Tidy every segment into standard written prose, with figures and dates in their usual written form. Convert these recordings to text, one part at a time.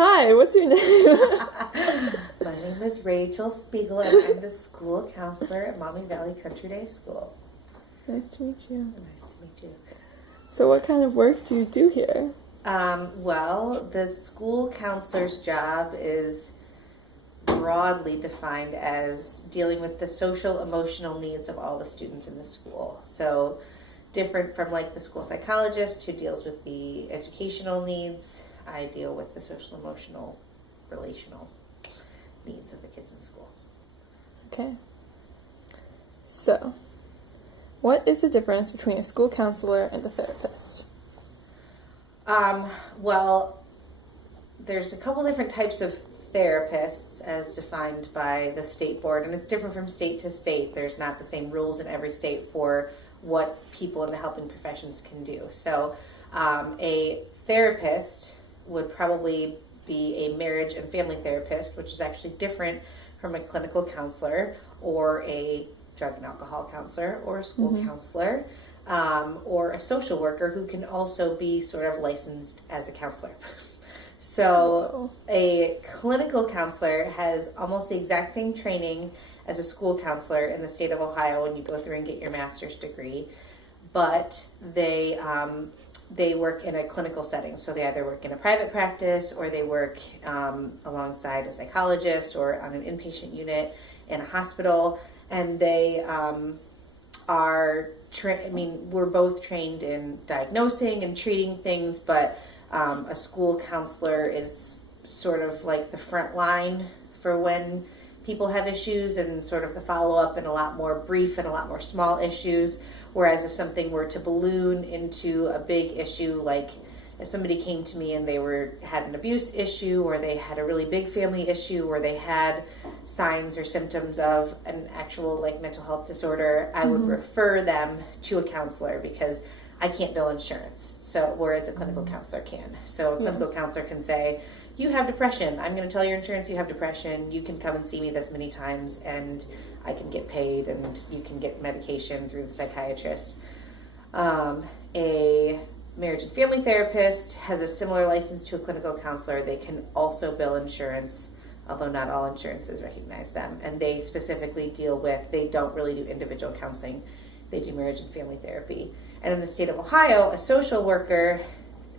Hi, what's your name? My name is Rachel Spiegel, and I'm the school counselor at Maumee Valley Country Day School. Nice to meet you. Nice to meet you. So what kind of work do you do here? Well, the school counselor's job is broadly defined as dealing with the social, emotional needs of all the students in the school. So different from like the school psychologist who deals with the educational needs, I deal with the social, emotional, relational needs of the kids in school. Okay. So, what is the difference between a school counselor and a therapist? Well, there's a couple different types of therapists as defined by the state board, and it's different from state to state. There's not the same rules in every state for what people in the helping professions can do. So a therapist would probably be a marriage and family therapist, which is actually different from a clinical counselor or a drug and alcohol counselor or a school counselor. Or a social worker who can also be sort of licensed as a counselor. So a clinical counselor has almost the exact same training as a school counselor in the state of Ohio when you go through and get your master's degree, but they work in a clinical setting. So they either work in a private practice or they work alongside a psychologist or on an inpatient unit in a hospital, and they we're both trained in diagnosing and treating things, but a school counselor is sort of like the front line for when people have issues and sort of the follow-up and a lot more brief and a lot more small issues. Whereas if something were to balloon into a big issue, like if somebody came to me and they had an abuse issue or they had a really big family issue or they had signs or symptoms of an actual like mental health disorder, I would refer them to a counselor because I can't bill insurance. So whereas a clinical counselor can. So a clinical counselor can say, you have depression. I'm going to tell your insurance you have depression. You can come and see me this many times and I can get paid and you can get medication through the psychiatrist. A marriage and family therapist has a similar license to a clinical counselor. They can also bill insurance, although not all insurances recognize them. And they specifically they don't really do individual counseling. They do marriage and family therapy. And in the state of Ohio, a social worker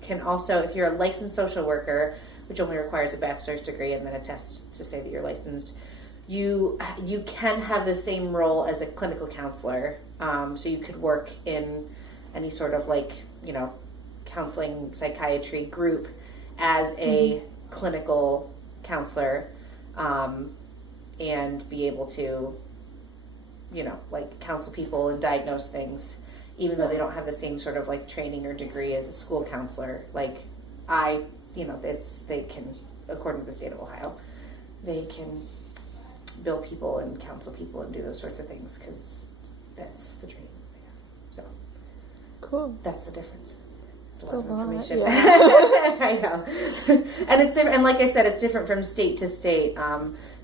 can also, if you're a licensed social worker, which only requires a bachelor's degree and then a test to say that you're licensed, you can have the same role as a clinical counselor. So you could work in any sort of counseling psychiatry group as a clinical counselor, and be able to counsel people and diagnose things, even though they don't have the same sort of training or degree as a school counselor. They can, according to the state of Ohio, they can bill people and counsel people and do those sorts of things because that's the training there. So cool. That's the difference. It's a lot of lot, information. yeah. I know. And it's different, and like I said, it's different from state to state.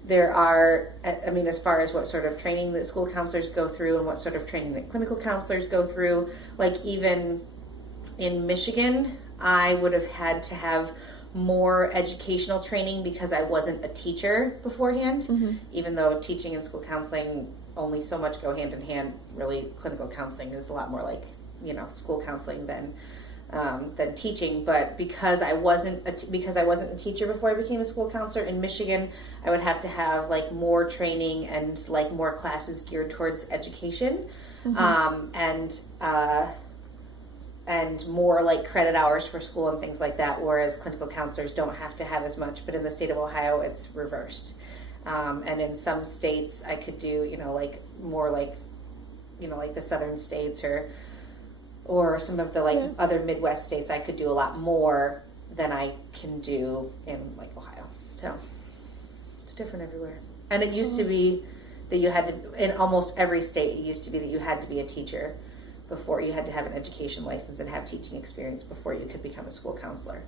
There are, as far as what sort of training that school counselors go through and what sort of training that clinical counselors go through, even in Michigan, I would have had to have more educational training because I wasn't a teacher beforehand, even though teaching and school counseling only so much go hand in hand. Really, clinical counseling is a lot more like, school counseling than teaching. But because I wasn't a teacher before I became a school counselor in Michigan, I would have to have more training and more classes geared towards education, and more credit hours for school and things like that. Whereas clinical counselors don't have to have as much. But in the state of Ohio, it's reversed. And in some states, I could do more the southern states or some of the other Midwest states, I could do a lot more than I can do in Ohio. So it's different everywhere. And it used to be that you had to, in almost every state, it used to be that you had to be a teacher before. You had to have an education license and have teaching experience before you could become a school counselor.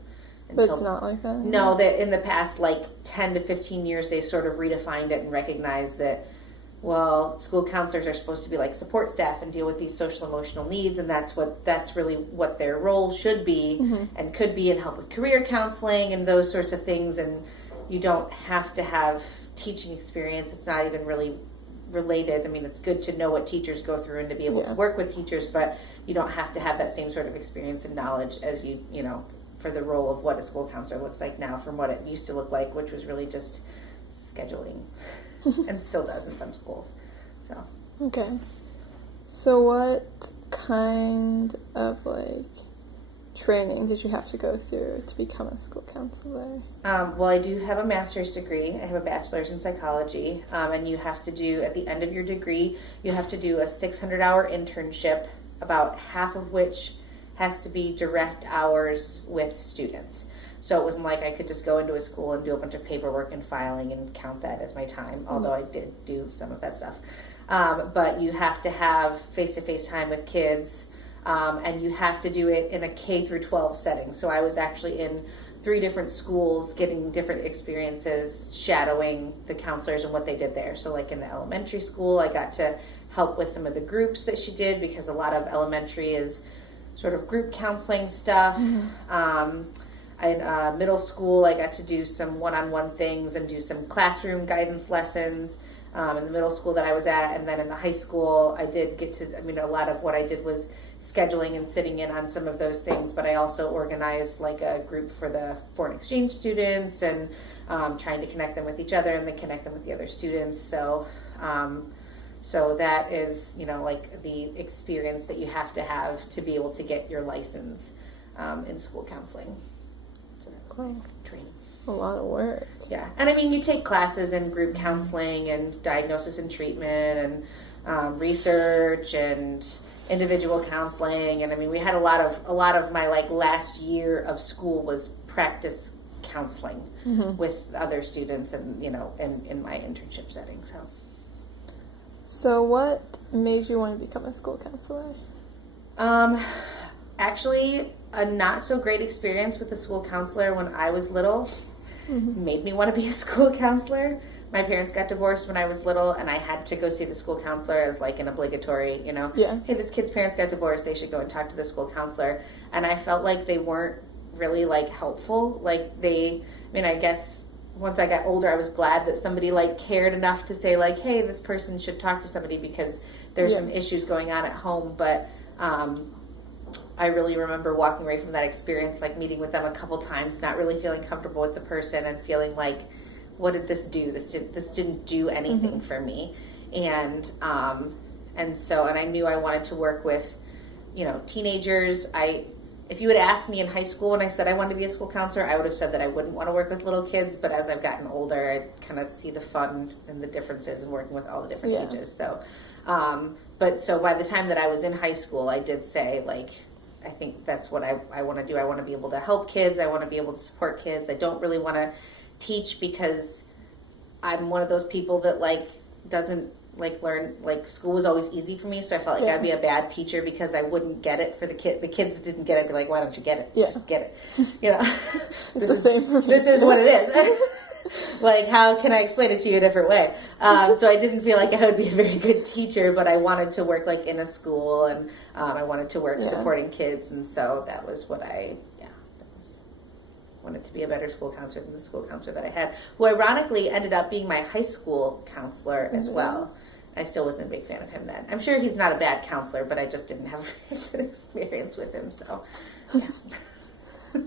But it's not like that? No, that in the past 10 to 15 years, they sort of redefined it and recognized that well, school counselors are supposed to be like support staff and deal with these social emotional needs, and that's really what their role should be and could be, and help with career counseling and those sorts of things. And you don't have to have teaching experience. It's not even really related. I mean, it's good to know what teachers go through and to be able to work with teachers, but you don't have to have that same sort of experience and knowledge as you know, for the role of what a school counselor looks like now from what it used to look like, which was really just scheduling. And still does in some schools. So okay. So what kind of like training did you have to go through to become a school counselor? Well, I do have a master's degree. I have a bachelor's in psychology, and you have to do, at the end of your degree, you have to do a 600-hour internship, about half of which has to be direct hours with students. So it wasn't like I could just go into a school and do a bunch of paperwork and filing and count that as my time, although I did do some of that stuff. But you have to have face-to-face time with kids, and you have to do it in a K through 12 setting. So I was actually in 3 different schools getting different experiences, shadowing the counselors and what they did there. So like in the elementary school, I got to help with some of the groups that she did, because a lot of elementary is sort of group counseling stuff. In middle school, I got to do some one-on-one things and do some classroom guidance lessons in the middle school that I was at. And then in the high school, I did get to, a lot of what I did was scheduling and sitting in on some of those things, but I also organized like a group for the foreign exchange students and trying to connect them with each other and then connect them with the other students. So that is, like the experience that you have to be able to get your license in school counseling. Training. A lot of work. Yeah, and you take classes in group counseling and diagnosis and treatment and research and individual counseling, and we had a lot of my like last year of school was practice counseling with other students and in my internship setting. So what made you want to become a school counselor? Actually, a not so great experience with a school counselor when I was little made me want to be a school counselor. My parents got divorced when I was little, and I had to go see the school counselor as like an obligatory, hey, this kid's parents got divorced, they should go and talk to the school counselor. And I felt like they weren't really like helpful. Like I guess once I got older, I was glad that somebody like cared enough to say like, hey, this person should talk to somebody because there's some issues going on at home. But I really remember walking away from that experience, like meeting with them a couple times, not really feeling comfortable with the person and feeling like, what did this do? This didn't do anything for me. And I knew I wanted to work with, teenagers. If you had asked me in high school when I said I wanted to be a school counselor, I would have said that I wouldn't want to work with little kids. But as I've gotten older, I kind of see the fun and the differences in working with all the different ages. So, so by the time that I was in high school, I did say, like, I think that's what I want to do. I want to be able to help kids. I want to be able to support kids. I don't really want to teach because I'm one of those people that like doesn't like learn, like school was always easy for me, so I felt like I'd be a bad teacher because I wouldn't get it for the kids that didn't get it. I'd be like, why don't you get it? Just get it. This is what it is. Like, how can I explain it to you a different way? So I didn't feel like I would be a very good teacher, but I wanted to work like in a school, and I wanted to work supporting kids, and so that was what wanted to be a better school counselor than the school counselor that I had, who ironically ended up being my high school counselor as well. I still wasn't a big fan of him then. I'm sure he's not a bad counselor, but I just didn't have a good experience with him, so yeah.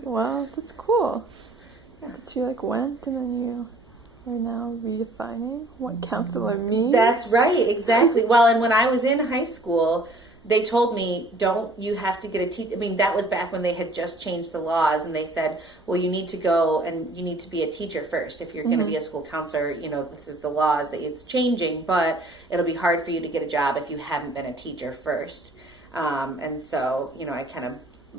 Wow, that's cool. That you went and then you are now redefining what counselor means. That's right, exactly. Well, and when I was in high school, they told me, you have to get a teacher. That was back when they had just changed the laws, and they said, well, you need to go and you need to be a teacher first. If you're going to be a school counselor, this is the laws that it's changing, but it'll be hard for you to get a job if you haven't been a teacher first. And so, I kind of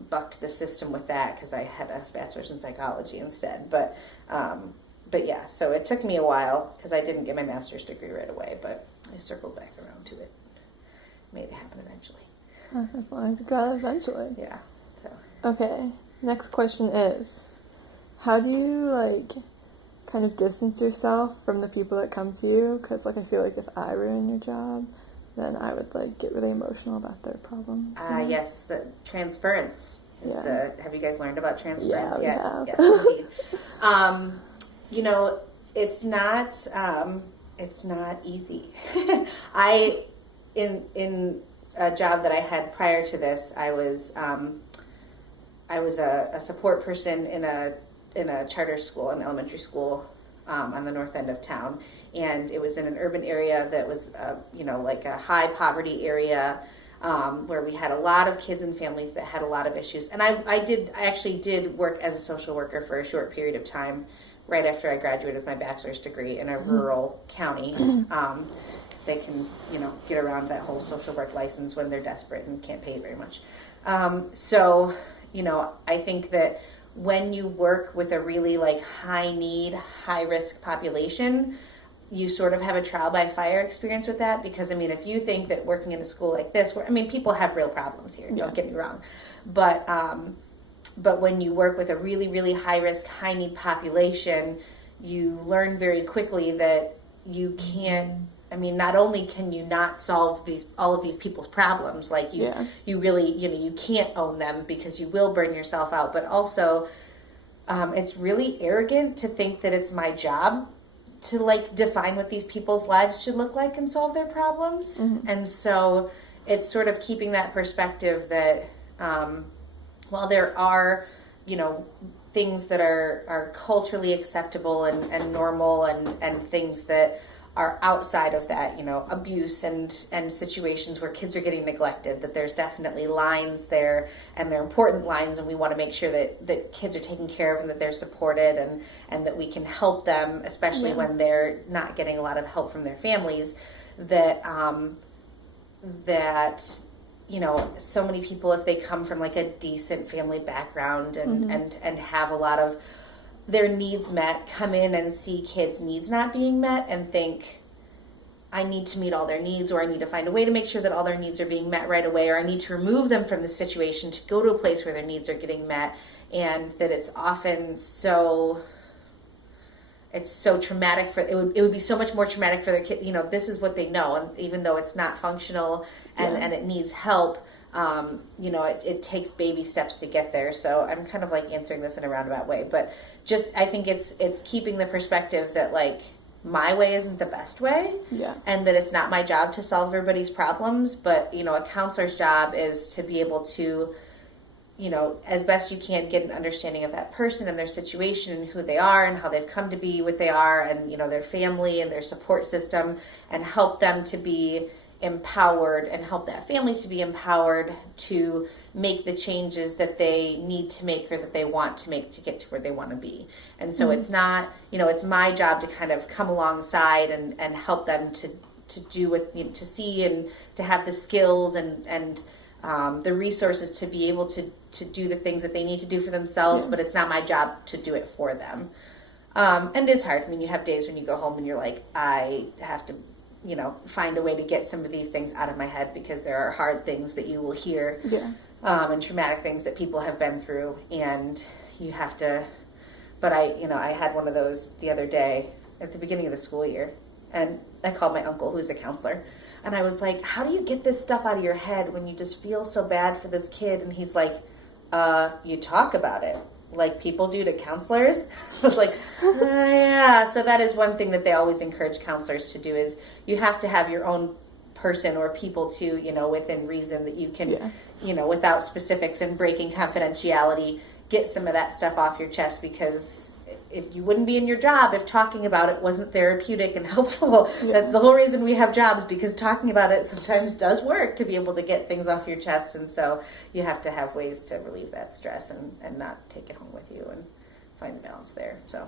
bucked the system with that because I had a bachelor's in psychology instead. But yeah, so it took me a while because I didn't get my master's degree right away, but I circled back around to it. Made it happen eventually. As long as you got it eventually. Yeah. So. Okay. Next question is, how do you kind of distance yourself from the people that come to you? Because, like, I feel like if I were in your job, then I would, like, get really emotional about their problems. Yes, the transference is have you guys learned about transference yet? Yeah, yes, indeed. You know, it's not easy. In a job that I had prior to this, I was a support person in a charter school, an elementary school on the north end of town, and it was in an urban area that was like a high poverty area, where we had a lot of kids and families that had a lot of issues. And I actually did work as a social worker for a short period of time right after I graduated with my bachelor's degree in a rural county. They can, get around that whole social work license when they're desperate and can't pay very much. So, I think that when you work with a really like high need, high risk population, you sort of have a trial by fire experience with that. Because if you think that working in a school like this, where people have real problems here, don't get me wrong, but when you work with a really, really high risk, high need population, you learn very quickly that you can't. Not only can you not solve all of these people's problems, like you really, you can't own them because you will burn yourself out, but also it's really arrogant to think that it's my job to like define what these people's lives should look like and solve their problems. Mm-hmm. And so it's sort of keeping that perspective that while there are, things that are culturally acceptable and normal and things that are outside of that, abuse and situations where kids are getting neglected, that there's definitely lines there, and they're important lines, and we want to make sure that kids are taken care of and that they're supported and that we can help them, especially when they're not getting a lot of help from their families, that so many people, if they come from like a decent family background and have a lot of their needs met, come in and see kids' needs not being met and think, I need to meet all their needs, or I need to find a way to make sure that all their needs are being met right away, or I need to remove them from the situation to go to a place where their needs are getting met, and that it's often so traumatic for it would be so much more traumatic for their kid. This is what they know, and even though it's not functional and it needs help, it takes baby steps to get there. So I'm kind of like answering this in a roundabout way, but just I think it's keeping the perspective that like my way isn't the best way, and that it's not my job to solve everybody's problems, but a counselor's job is to be able to as best you can get an understanding of that person and their situation and who they are and how they've come to be what they are, and their family and their support system, and help them to be empowered and help that family to be empowered to make the changes that they need to make or that they want to make to get to where they want to be. And so it's not, it's my job to kind of come alongside and help them to do what, to see and to have the skills and the resources to be able to do the things that they need to do for themselves, but it's not my job to do it for them. And it is hard. You have days when you go home and you're like, I have to find a way to get some of these things out of my head, because there are hard things that you will hear, and traumatic things that people have been through, and you have to, but I had one of those the other day at the beginning of the school year, and I called my uncle, who's a counselor, and I was like, how do you get this stuff out of your head when you just feel so bad for this kid? And he's like, you talk about it. Like people do to counselors. I was like, yeah. So that is one thing that they always encourage counselors to do, is you have to have your own person or people to, within reason, that you can, without specifics and breaking confidentiality, get some of that stuff off your chest, because if you wouldn't be in your job if talking about it wasn't therapeutic and helpful. That's the whole reason we have jobs, because talking about it sometimes does work to be able to get things off your chest. And so you have to have ways to relieve that stress and not take it home with you, and find the balance there. So,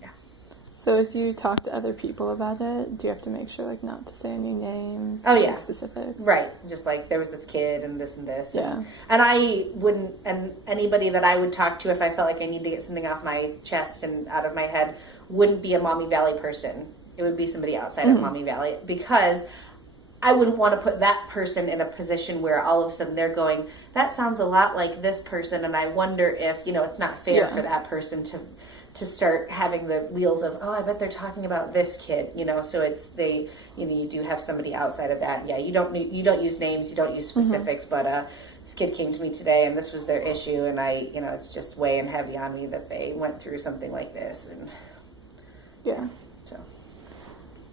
yeah. So as you talk to other people about it, do you have to make sure like not to say any names? Oh, yeah. Specifics? Right. Just like there was this kid and this and this. Yeah. And I wouldn't, and anybody that I would talk to if I felt like I needed to get something off my chest and out of my head wouldn't be a Mommy Valley person. It would be somebody outside of Mommy Valley, because I wouldn't want to put that person in a position where all of a sudden they're going, that sounds a lot like this person, and I wonder if, it's not fair for that person to start having the wheels of, oh, I bet they're talking about this kid, so it's you do have somebody outside of that. Yeah, you don't use names, you don't use specifics, but this kid came to me today and this was their issue, and it's just weighing heavy on me that they went through something like this. And yeah.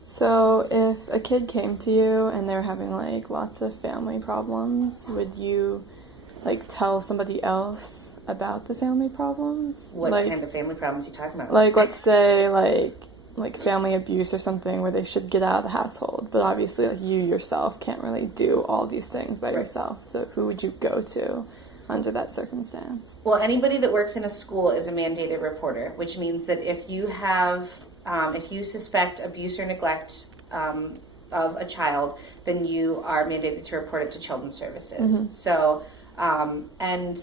So if a kid came to you and they're having like lots of family problems, would you like tell somebody else about the family problems? What kind of family problems are you talking about? Like, let's say like family abuse or something where they should get out of the household, but obviously like you yourself can't really do all these things by yourself. So who would you go to under that circumstance? Well, anybody that works in a school is a mandated reporter, which means that if you have if you suspect abuse or neglect of a child, then you are mandated to report it to Children's Services. So, and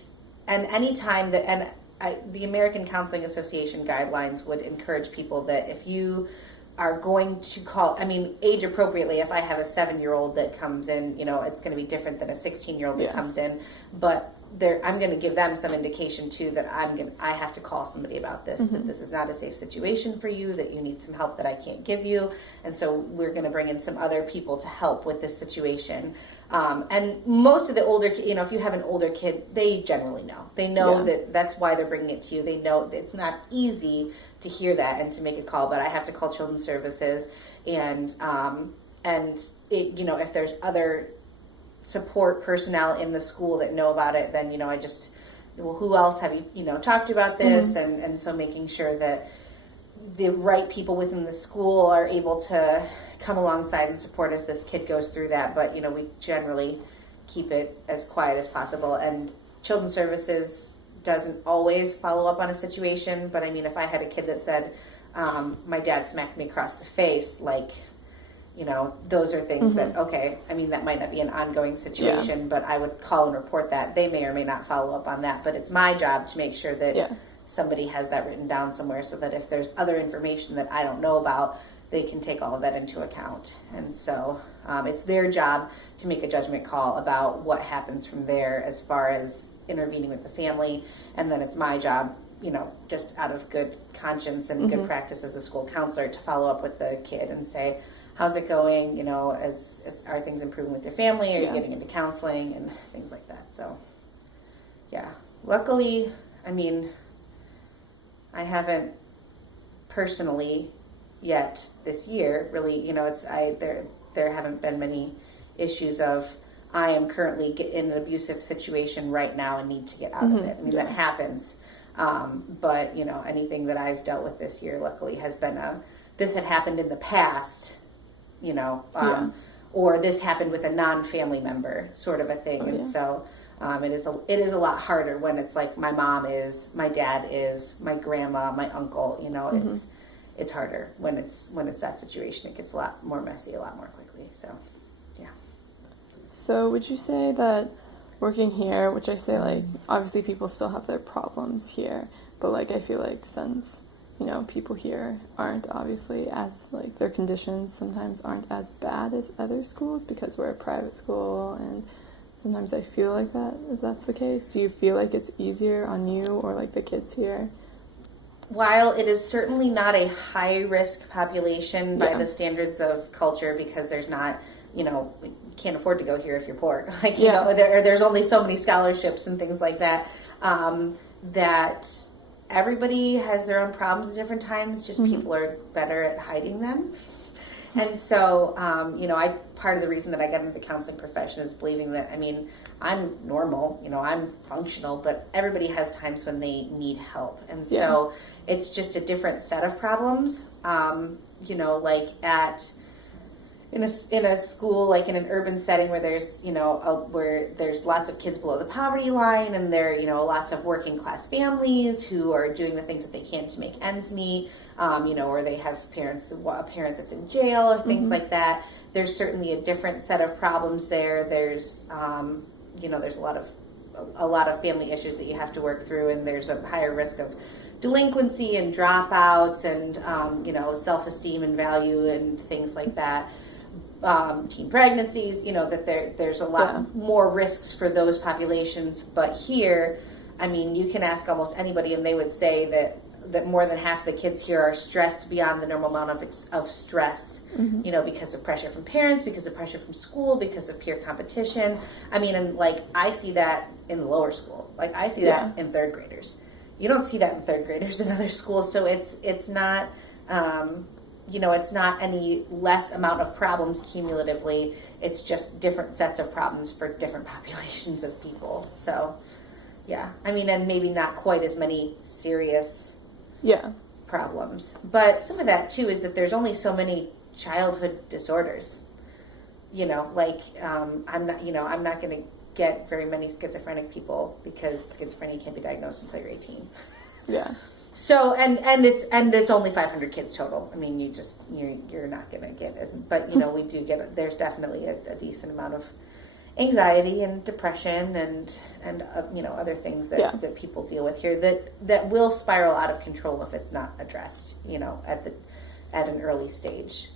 any time that, the American Counseling Association guidelines would encourage people that if you are going to call, age appropriately, if I have a 7-year-old that comes in, it's going to be different than a 16-year-old that comes in, but I'm going to give them some indication too that I have to call somebody about this, that this is not a safe situation for you, that you need some help that I can't give you, and so we're going to bring in some other people to help with this situation. And most of the older, if you have an older kid, they generally know. They know that that's why they're bringing it to you. They know that it's not easy to hear that and to make a call, but I have to call Children's Services, and it, if there's other support personnel in the school that know about it, then who else have you talked about this, and so making sure that the right people within the school are able to come alongside and support as this kid goes through that. But we generally keep it as quiet as possible, and Children's Services doesn't always follow up on a situation, but if I had a kid that said my dad smacked me across the face, those are things that, that might not be an ongoing situation, but I would call and report that. They may or may not follow up on that, but it's my job to make sure that somebody has that written down somewhere, so that if there's other information that I don't know about, they can take all of that into account. And so it's their job to make a judgment call about what happens from there as far as intervening with the family, and then it's my job, just out of good conscience and good practice as a school counselor, to follow up with the kid and say, how's it going? Are things improving with your family? Are you getting into counseling and things like that? So, yeah. Luckily, I haven't personally yet this year really. There haven't been many issues of I am currently in an abusive situation right now and need to get out of it. That happens, but anything that I've dealt with this year, luckily, has been this had happened in the past. Or this happened with a non-family member, sort of a thing. So it is a lot harder when it's like my mom is, my dad is, my grandma, my uncle. It's harder when it's that situation. It gets a lot more messy, a lot more quickly. So, yeah. So would you say that working here, which I say obviously people still have their problems here, but I feel like since people here aren't obviously as, their conditions sometimes aren't as bad as other schools because we're a private school, and sometimes I feel like that's the case. Do you feel like it's easier on you or, the kids here? While it is certainly not a high-risk population by the standards of culture, because there's not, you can't afford to go here if you're poor. There's only so many scholarships and things like that, that everybody has their own problems at different times, just people are better at hiding them. And so, part of the reason that I got into the counseling profession is believing that, I'm normal, I'm functional, but everybody has times when they need help. And so it's just a different set of problems, in a school, in an urban setting where there's, where there's lots of kids below the poverty line, and there, lots of working class families who are doing the things that they can to make ends meet, or they have a parent that's in jail or things like that. There's certainly a different set of problems there. There's, there's a lot of family issues that you have to work through, and there's a higher risk of delinquency and dropouts and, self-esteem and value and things like that. Teen pregnancies, that there's a lot more risks for those populations. But here, you can ask almost anybody and they would say that that more than half of the kids here are stressed beyond the normal amount of stress, you know, because of pressure from parents, because of pressure from school, because of peer competition. I mean, and like, I see that in the lower school. Like, I see that in third graders. You don't see that in third graders in other schools. So it's not, you know, it's not any less amount of problems cumulatively. It's just different sets of problems for different populations of people. So, yeah. I mean, and maybe not quite as many serious problems. But some of that, too, is that there's only so many childhood disorders. You know, like, I'm not going to get very many schizophrenic people because schizophrenia can't be diagnosed until you're 18. Yeah. So and it's only 500 kids total. I mean, you're not gonna get as, but you know, we do get, there's definitely a decent amount of anxiety and depression and you know, other things that people deal with here that will spiral out of control if it's not addressed, you know, at an early stage.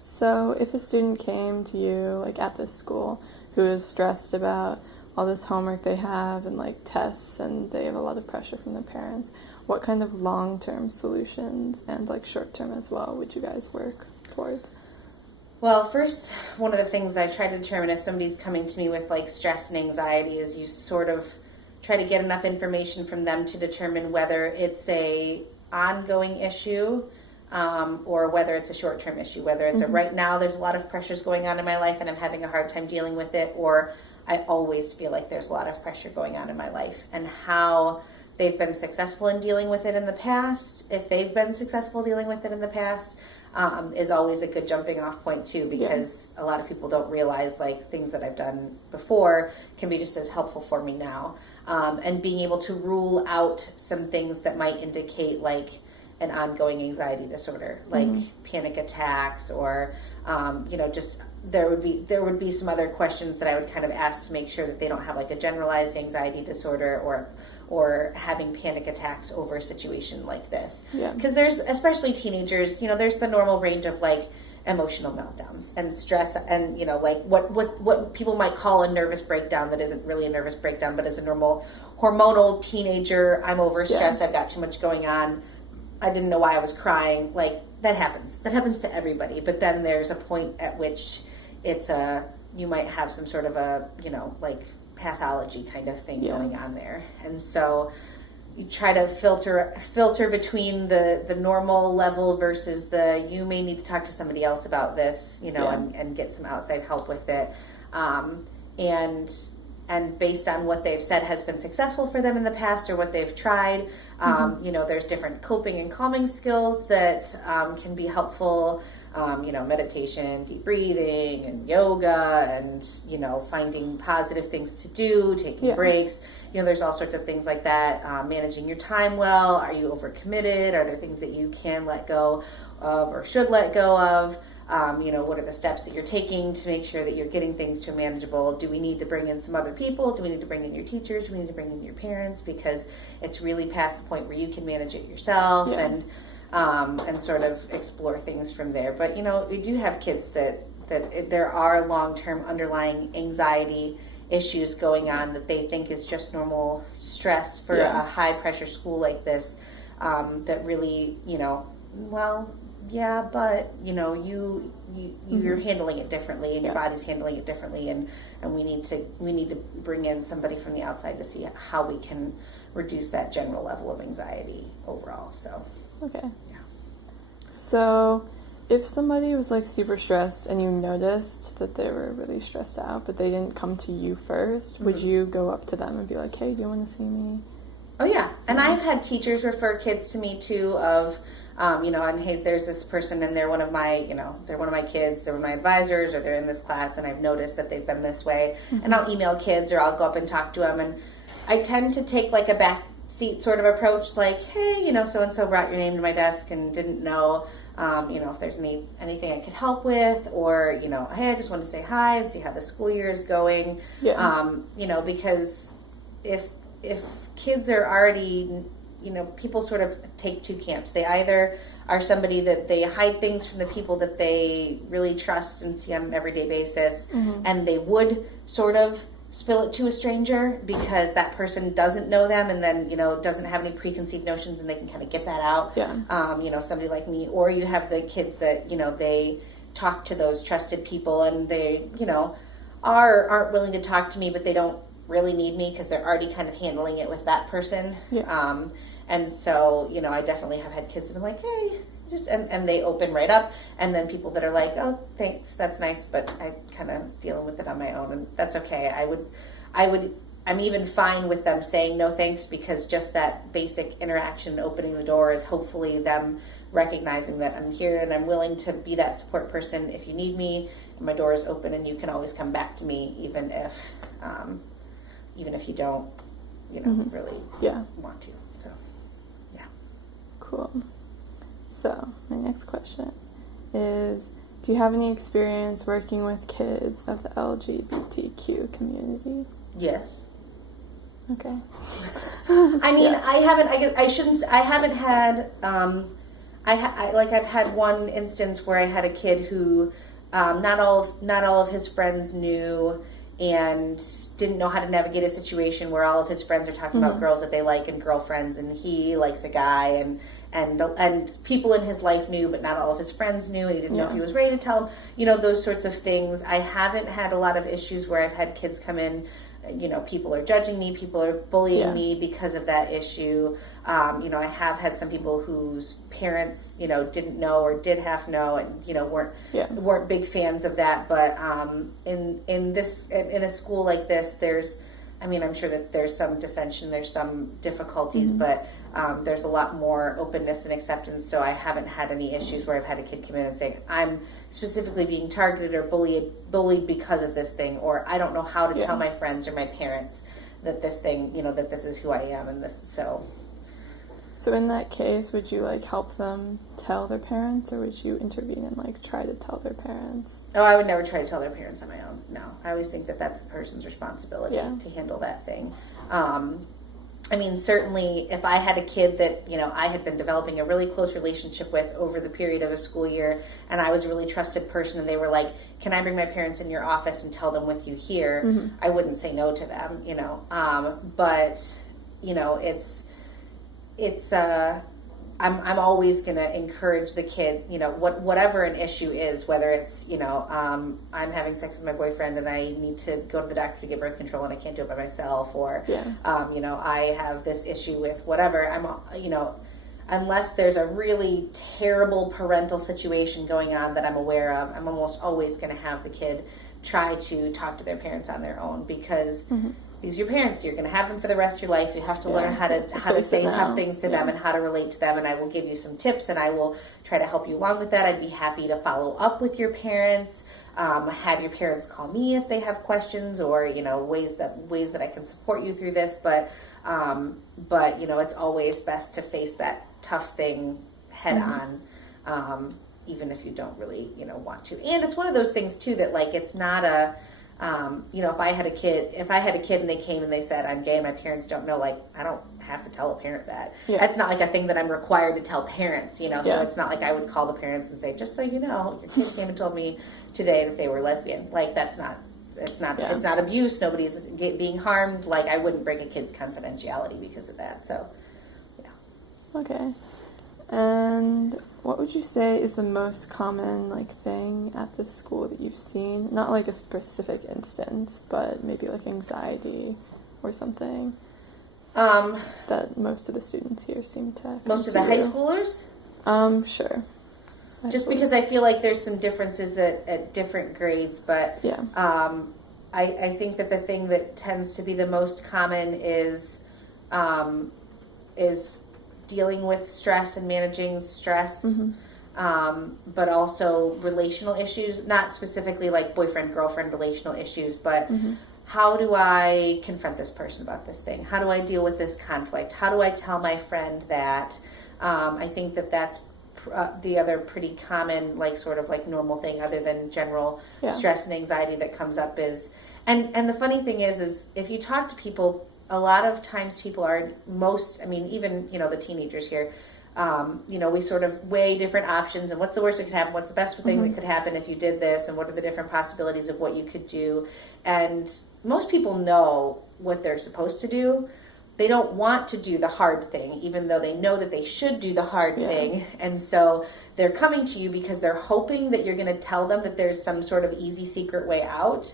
So if a student came to you, like, at this school who is stressed about all this homework they have and, like, tests, and they have a lot of pressure from their parents, what kind of long-term solutions and, like, short-term as well would you guys work towards? Well, first, one of the things I try to determine if somebody's coming to me with, like, stress and anxiety is you sort of try to get enough information from them to determine whether it's a ongoing issue, or whether it's a short-term issue, whether it's a right now there's a lot of pressures going on in my life and I'm having a hard time dealing with it, or I always feel like there's a lot of pressure going on in my life, and how they've been successful in dealing with it in the past. If they've been successful dealing with it in the past, is always a good jumping off point too, because a lot of people don't realize, like, things that I've done before can be just as helpful for me now. And being able to rule out some things that might indicate, like, an ongoing anxiety disorder, like panic attacks, or you know, just there would be some other questions that I would kind of ask to make sure that they don't have, like, a generalized anxiety disorder or having panic attacks over a situation like this. Because there's, especially teenagers, you know, there's the normal range of, like, emotional meltdowns and stress, and, you know, like what people might call a nervous breakdown that isn't really a nervous breakdown, but is a normal hormonal teenager. I'm overstressed. I've got too much going on. I didn't know why I was crying. Like, that happens. That happens to everybody. But then there's a point at which you might have some sort of a, you know, like, pathology kind of thing going on there. And so you try to filter between the normal level versus you may need to talk to somebody else about this, you know, and get some outside help with it. And based on what they've said has been successful for them in the past, or what they've tried, you know, there's different coping and calming skills that can be helpful. You know, meditation, deep breathing, and yoga, and, you know, finding positive things to do, taking breaks. You know, there's all sorts of things like that. Managing your time well. Are you overcommitted? Are there things that you can let go of or should let go of? You know, what are the steps that you're taking to make sure that you're getting things to a manageable? Do we need to bring in some other people? Do we need to bring in your teachers? Do we need to bring in your parents? Because it's really past the point where you can manage it yourself, and sort of explore things from there. But, you know, we do have kids that there are long-term underlying anxiety issues going on that they think is just normal stress for a high-pressure school like this, that really, you know, well, yeah, but, you know, you're handling it differently, and your body's handling it differently, and we need to bring in somebody from the outside to see how we can reduce that general level of anxiety overall. So okay. Yeah. So if somebody was, like, super stressed and you noticed that they were really stressed out, but they didn't come to you first, would you go up to them and be like, hey, do you want to see me? Oh, yeah. And I've had teachers refer kids to me, too, of, you know, and hey, there's this person and they're one of my, you know, they're one of my kids, they're my advisors, or they're in this class, and I've noticed that they've been this way. And I'll email kids, or I'll go up and talk to them. And I tend to take, like, a back seat sort of approach, like, hey, you know, so-and-so brought your name to my desk and didn't know, you know, if there's anything I could help with, or, you know, hey, I just wanted to say hi and see how the school year is going. You know, because if kids are already, you know, people sort of take two camps. They either are somebody that they hide things from the people that they really trust and see on an everyday basis, and they would sort of spill it to a stranger because that person doesn't know them and then, doesn't have any preconceived notions and they can kind of get that out. Yeah. Somebody like me, or you have the kids that, they talk to those trusted people and they, aren't willing to talk to me, but they don't really need me because they're already kind of handling it with that person. Yeah. And so, I definitely have had kids that are like, hey, and they open right up. And then people that are like, oh, thanks, that's nice, but I kind of dealing with it on my own, and that's okay. I'm even fine with them saying no thanks because just that basic interaction, opening the door, is hopefully them recognizing that I'm here and I'm willing to be that support person if you need me. My door is open and you can always come back to me, even if you don't, really want to. So, yeah. Cool. So, my next question is, do you have any experience working with kids of the LGBTQ community? Yes. Okay. I mean, Yeah. I haven't had, I've had one instance where I had a kid who, not all of his friends knew and didn't know how to navigate a situation where all of his friends are talking about girls that they like and girlfriends, and he likes a guy, and people in his life knew, but not all of his friends knew, and he didn't know if he was ready to tell them, those sorts of things. I haven't had a lot of issues where I've had kids come in, people are judging me, people are bullying me because of that issue. I have had some people whose parents, didn't know or did half know and, weren't big fans of that. But in a school like this, I'm sure that there's some dissension, there's some difficulties, but there's a lot more openness and acceptance. So I haven't had any issues where I've had a kid come in and say, I'm specifically being targeted or bullied because of this thing, or I don't know how to tell my friends or my parents that this thing, that this is who I am, and this. So in that case, would you help them tell their parents, or would you intervene and try to tell their parents? Oh, I would never try to tell their parents on my own. No, I always think that that's the person's responsibility to handle that thing. Certainly if I had a kid that, I had been developing a really close relationship with over the period of a school year, and I was a really trusted person, and they were like, can I bring my parents in your office and tell them with you here? I wouldn't say no to them, but, I'm always going to encourage the kid, whatever an issue is, whether it's, I'm having sex with my boyfriend and I need to go to the doctor to get birth control and I can't do it by myself, or, I have this issue with whatever. Unless there's a really terrible parental situation going on that I'm aware of, I'm almost always going to have the kid try to talk to their parents on their own, because these are your parents. You're going to have them for the rest of your life. You have to learn how to say tough things to them and how to relate to them. And I will give you some tips, and I will try to help you along with that. I'd be happy to follow up with your parents. Have your parents call me if they have questions, or ways that I can support you through this. But it's always best to face that tough thing head on, even if you don't really want to. And it's one of those things too that it's not a if I had a kid and they came and they said, I'm gay, my parents don't know, I don't have to tell a parent that. That's not a thing that I'm required to tell parents, so it's not like I would call the parents and say, just so you know, your kid came and told me today that they were lesbian. It's not abuse. Nobody's being harmed. I wouldn't break a kid's confidentiality because of that. So, yeah. Okay. And what would you say is the most common thing at this school that you've seen? Not a specific instance, but maybe anxiety or something that most of the students here seem to. Most of the high schoolers? Sure. Just because I feel there's some differences at different grades, but I think that the thing that tends to be the most common is dealing with stress and managing stress, but also relational issues, not specifically boyfriend-girlfriend relational issues, but how do I confront this person about this thing? How do I deal with this conflict? How do I tell my friend that? I think that that's the other pretty common, normal thing, other than general stress and anxiety that comes up is, and the funny thing is if you talk to people, a lot of times people are even, the teenagers here, we sort of weigh different options and what's the worst that could happen, what's the best thing that could happen if you did this, and what are the different possibilities of what you could do. And most people know what they're supposed to do. They don't want to do the hard thing, even though they know that they should do the hard thing. And so they're coming to you because they're hoping that you're going to tell them that there's some sort of easy secret way out.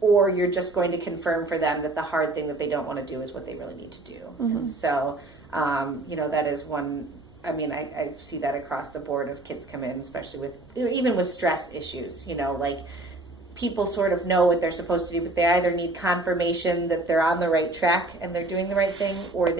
Or you're just going to confirm for them that the hard thing that they don't want to do is what they really need to do. And so, that is one, I see that across the board of kids come in, especially even with stress issues, like people sort of know what they're supposed to do, but they either need confirmation that they're on the right track and they're doing the right thing, or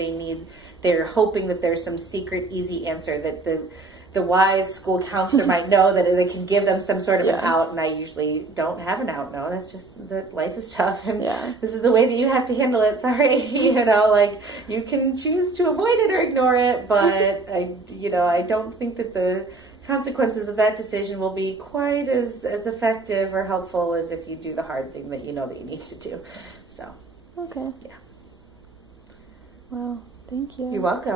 they're hoping that there's some secret, easy answer that the wise school counselor might know that they can give them some sort of an out. And I usually don't have an out. No, that's just that life is tough, and this is the way that you have to handle it. Sorry, you can choose to avoid it or ignore it, but I don't think that the consequences of that decision will be quite as effective or helpful as if you do the hard thing that you know that you need to do. So, okay. Yeah. Well, thank you. You're welcome.